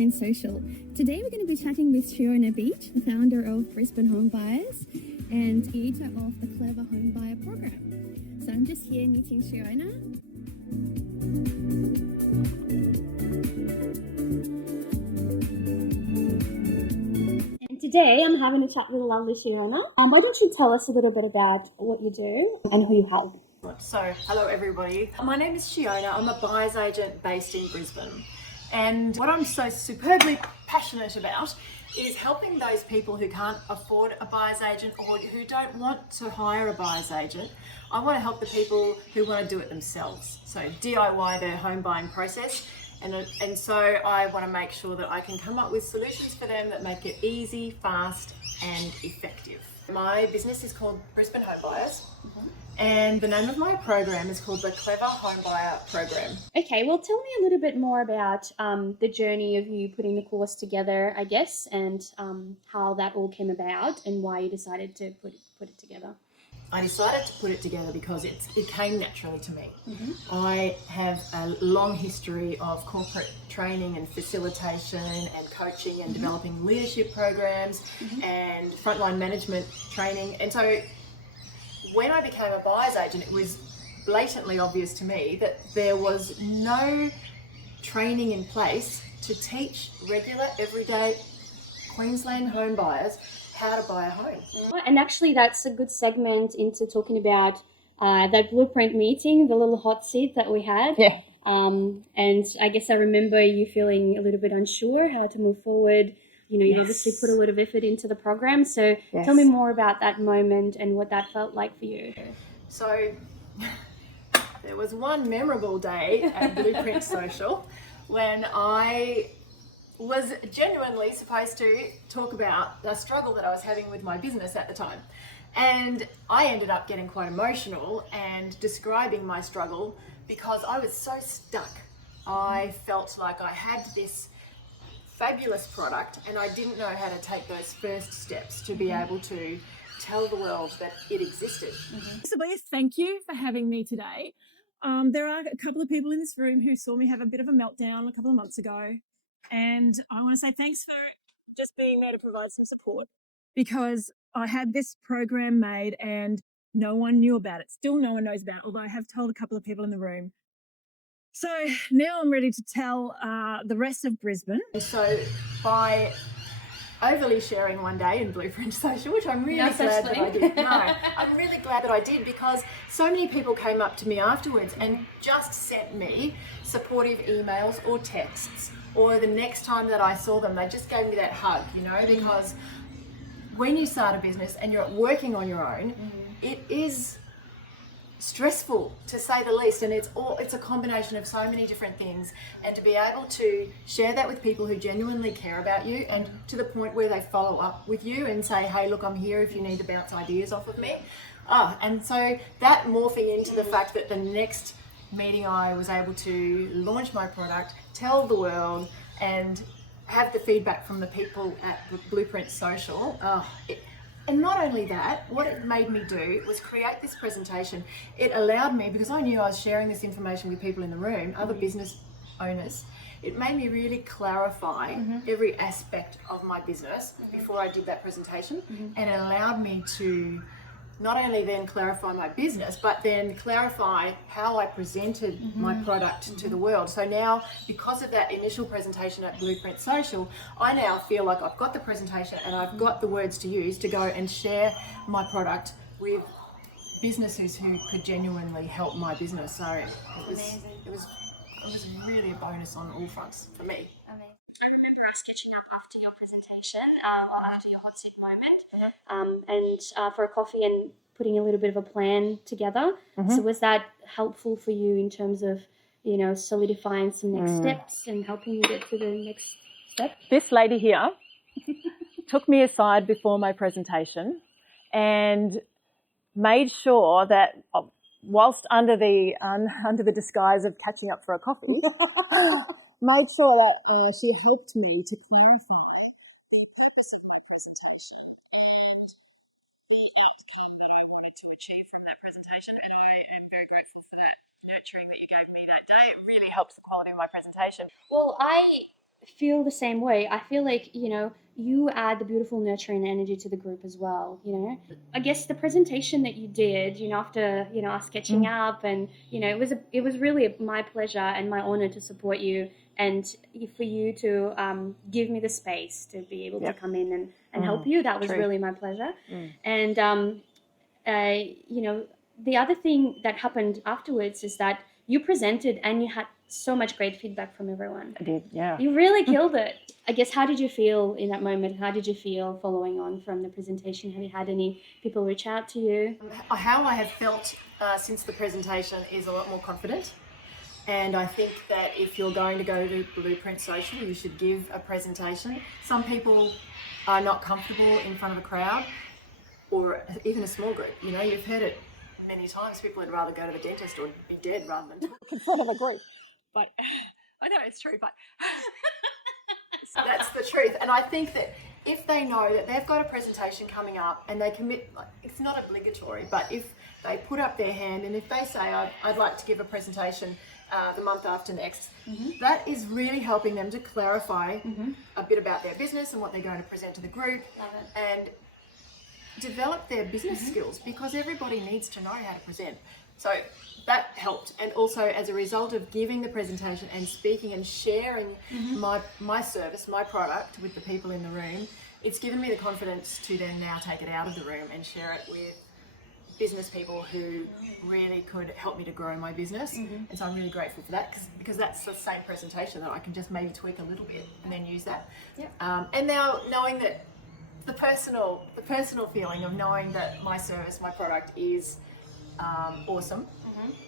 Blueprint Social. Today we're going to be chatting with Sheona Beach, the founder of Brisbane Home Buyers and creator of the Clever Home Buyer program. So I'm just here meeting Sheona. And today I'm having a chat with the lovely Sheona. Why don't you tell us a little bit about what you do and who you help? So, hello everybody. My name is Sheona. I'm a buyer's agent based in Brisbane. And what I'm so superbly passionate about is helping those people who can't afford a buyer's agent or who don't want to hire a buyer's agent. I want to help the people who want to do it themselves. So DIY their home buying process. And so I want to make sure that I can come up with solutions for them that make it easy, fast and effective. My business is called Brisbane Home Buyers. And the name of my program is called the Clever Home Buyer program. Okay, well, tell me a little bit more about the journey of you putting the course together, I guess, and how that all came about and why you decided to put it together. I decided to put it together because it came naturally to me. I have a long history of corporate training and facilitation and coaching and developing leadership programs and frontline management training. And so when I became a buyer's agent, it was blatantly obvious to me that there was no training in place to teach regular, everyday Queensland home buyers how to buy a home. And actually, that's a good segment into talking about that blueprint meeting, the little hot seat that we had. Yeah. And I guess I remember you feeling a little bit unsure how to move forward. You know, you obviously put a lot of effort into the program. So tell me more about that moment and what that felt like for you. So there was one memorable day at Blueprint Social when I was genuinely supposed to talk about the struggle that I was having with my business at the time. And I ended up getting quite emotional and describing my struggle because I was so stuck. I felt like I had this fabulous product and I didn't know how to take those first steps to be able to tell the world that it existed. So thank you for having me today. There are a couple of people in this room who saw me have a bit of a meltdown a couple of months ago. And I want to say thanks for just being there to provide some support, because I had this program made and no one knew about it. Still no one knows about it, although I have told a couple of people in the room. So now I'm ready to tell the rest of Brisbane. So by overly sharing one day in Blueprint Social, which I'm really glad that I did. No, I'm really glad that I did, because so many people came up to me afterwards and just sent me supportive emails or texts, or the next time that I saw them, they just gave me that hug, you know, because when you start a business and you're working on your own, it is stressful, to say the least, and it's a combination of so many different things, and to be able to share that with people who genuinely care about you, and to the point where they follow up with you and say, hey, look, I'm here if you need to bounce ideas off of me. And so that morphing into the fact that the next meeting I was able to launch my product, tell the world, and have the feedback from the people at Blueprint Social. And not only that, what it made me do was create this presentation. It allowed me, because I knew I was sharing this information with people in the room, other business owners, it made me really clarify every aspect of my business before I did that presentation. And it allowed me to not only then clarify my business, but then clarify how I presented my product to the world. So now, because of that initial presentation at Blueprint Social, I now feel like I've got the presentation and I've got the words to use to go and share my product with businesses who could genuinely help my business. So it was really a bonus on all fronts for me. Amazing. I remember us catching up after your presentation, or after your hot seat moment, and for a coffee and putting a little bit of a plan together. So was that helpful for you in terms of, you know, solidifying some next steps and helping you get to the next step? This lady here took me aside before my presentation and made sure that, whilst under the disguise of catching up for a coffee, made sure that she helped me to clarify to achieve from that presentation, and I am very grateful for that nurturing that you gave me that day. It really helps the quality of my presentation. Well, I feel the same way. I feel like, you add the beautiful nurturing energy to the group as well. I guess the presentation that you did, after, us catching up, and, it was really my pleasure and my honor to support you, and for you to give me the space to be able to come in and help you. That was really my pleasure. And, the other thing that happened afterwards is that you presented and you had so much great feedback from everyone. I did, yeah. You really killed it. I guess, how did you feel in that moment? How did you feel following on from the presentation? Have you had any people reach out to you? How I have felt since the presentation is a lot more confident. And I think that if you're going to go to Blueprint Social, you should give a presentation. Some people are not comfortable in front of a crowd or even a small group. You've heard it many times. People would rather go to the dentist or be dead rather than talk in front of a group. But I know it's true, but that's the truth. And I think that if they know that they've got a presentation coming up and they commit, it's not obligatory, but if they put up their hand and if they say, I'd like to give a presentation the month after next, that is really helping them to clarify a bit about their business and what they're going to present to the group. And develop their business skills, because everybody needs to know how to present. So that helped. And also, as a result of giving the presentation and speaking and sharing my service, my product with the people in the room, it's given me the confidence to then now take it out of the room and share it with business people who really could help me to grow my business. And so I'm really grateful for that, because that's the same presentation that I can just maybe tweak a little bit and then use that. And now knowing that the personal feeling of knowing that my service, my product is awesome,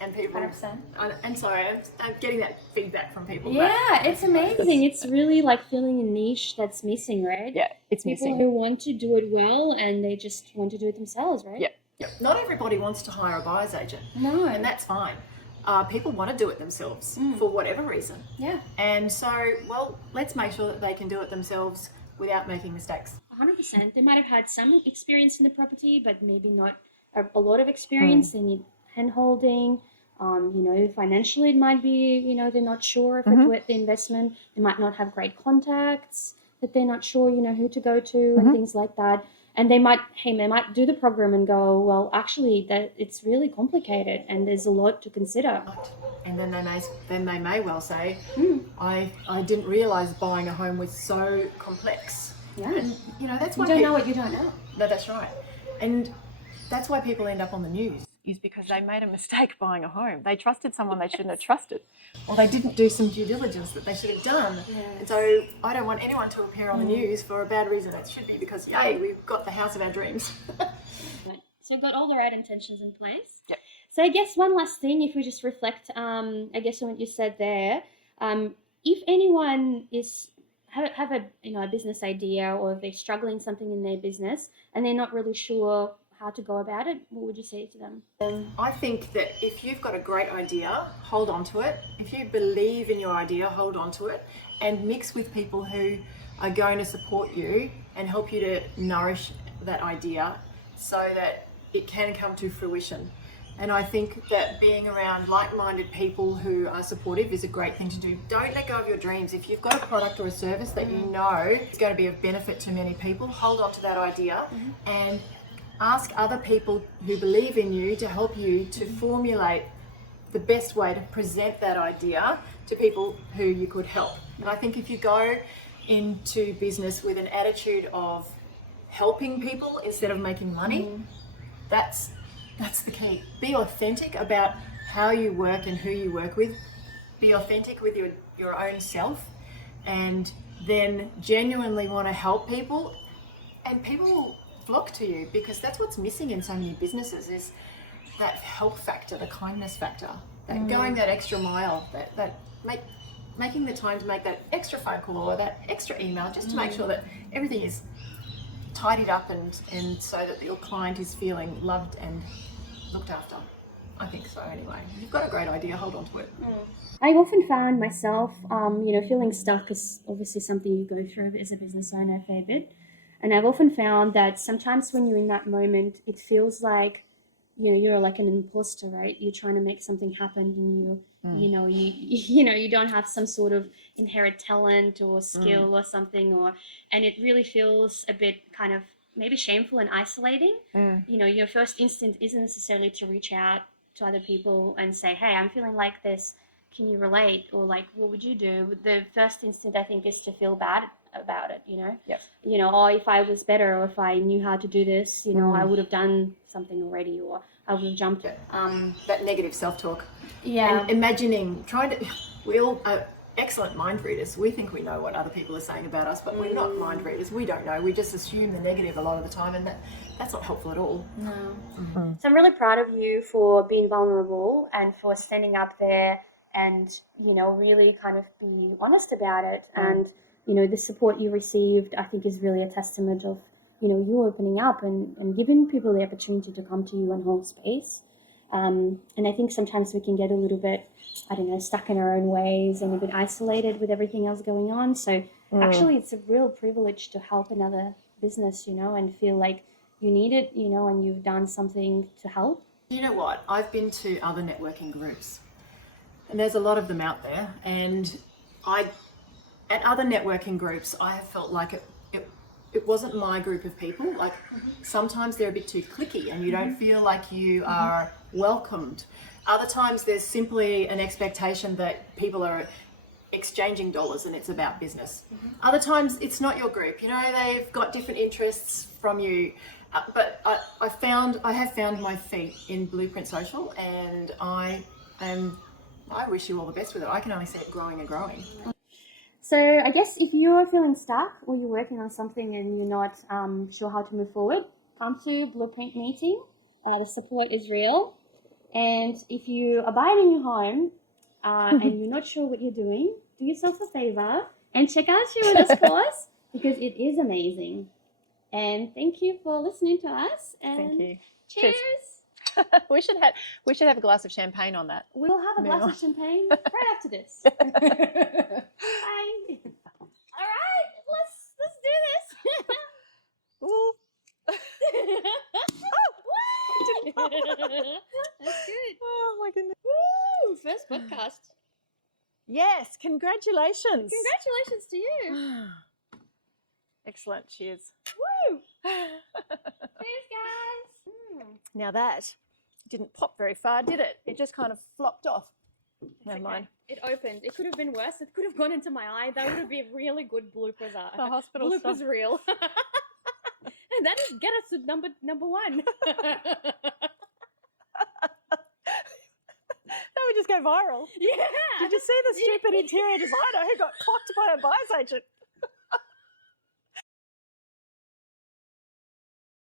and people 100%. And so I'm getting that feedback from people. Yeah, it's amazing. It's really like filling a niche that's missing, right? Yeah, it's people missing. who want to do it well and they just want to do it themselves, right? Yeah. Not everybody wants to hire a buyer's agent. No. And that's fine. People want to do it themselves for whatever reason. Yeah. And so, well, let's make sure that they can do it themselves without making mistakes. 100%. They might have had some experience in the property, but maybe not a lot of experience. They need hand holding. Financially it might be, they're not sure if it's worth the investment. They might not have great contacts, that they're not sure, who to go to and things like that. And they might do the program and go, well, actually, that it's really complicated and there's a lot to consider. And then they may well say, I didn't realise buying a home was so complex. Yeah. And, that's why you don't know what you don't know. No, that's right. And that's why people end up on the news, is because they made a mistake buying a home. They trusted someone they shouldn't have trusted. Or they didn't do some due diligence that they should have done. Yes. And so I don't want anyone to appear on the news for a bad reason. It should be because, yay, we've got the house of our dreams. So got all the right intentions in place. Yep. So I guess one last thing, if we just reflect, I guess on what you said there, if anyone have a business idea, or if they're struggling something in their business and they're not really sure how to go about it, what would you say to them? I think that if you've got a great idea, hold on to it. If you believe in your idea, hold on to it, and mix with people who are going to support you and help you to nourish that idea so that it can come to fruition. And I think that being around like-minded people who are supportive is a great thing to do. Don't let go of your dreams. If you've got a product or a service that you know is going to be of benefit to many people, hold on to that idea and ask other people who believe in you to help you to formulate the best way to present that idea to people who you could help. And I think if you go into business with an attitude of helping people instead of making money, that's the key. Be authentic about how you work and who you work with. Be authentic with your own self, and then genuinely want to help people, and people will flock to you, because that's what's missing in so many businesses, is that help factor, the kindness factor, that going that extra mile, making the time to make that extra phone call or that extra email, just to make sure that everything is tidied up and so that your client is feeling loved and looked after. I think so anyway. If you've got a great idea, hold on to it. I've often found myself, feeling stuck is obviously something you go through as a business owner a fair bit. And I've often found that sometimes when you're in that moment, it feels like you're like an imposter, right? You're trying to make something happen, and you don't have some sort of inherent talent or skill or something, and it really feels a bit kind of maybe shameful and isolating. Your first instinct isn't necessarily to reach out to other people and say, hey, I'm feeling like this, can you relate, or like, what would you do? The first instinct, I think, is to feel bad about it. Yep. Oh, if I was better, or if I knew how to do this, I would have done something already, or I would have jumped. That negative self-talk. Yeah. And imagining, we all are excellent mind readers. We think we know what other people are saying about us, but we're not mind readers. We don't know. We just assume the negative a lot of the time, and that's not helpful at all. No. So I'm really proud of you for being vulnerable and for standing up there and, really kind of be honest about it. And, the support you received, I think, is really a testament of, you opening up and giving people the opportunity to come to you and hold space. And I think sometimes we can get a little bit, stuck in our own ways and a bit isolated with everything else going on. So actually, it's a real privilege to help another business, and feel like you need it, and you've done something to help. You know what? I've been to other networking groups, and there's a lot of them out there. And at other networking groups, I have felt like it wasn't my group of people. Like sometimes they're a bit too cliquey and you don't feel like you are welcomed. Other times there's simply an expectation that people are exchanging dollars and it's about business. Other times it's not your group. They've got different interests from you. But I have found my feet in Blueprint Social, and I wish you all the best with it. I can only see it growing and growing. So I guess if you're feeling stuck or you're working on something and you're not sure how to move forward, come to Blueprint meeting. The support is real. And if you abide in your home and you're not sure what you're doing, do yourself a favor and check out Sheona's course, because it is amazing. And thank you for listening to us. And thank you. Cheers. We should have a glass of champagne on that. We'll have a glass of champagne right after this. Bye. All right, let's do this. Ooh. That's good. Oh my goodness. Woo! First podcast. Yes, congratulations. Congratulations to you. Excellent. Cheers. Woo! Cheers, guys. Now that didn't pop very far, did it? It just kind of flopped off. Never mind. It opened. It could have been worse. It could have gone into my eye. That would have been really good bloopers. The hospital bloopers stuff. reel. And that is get us to number one. That would just go viral. Yeah. Did you see the stupid interior designer who got clocked by a buyer's agent?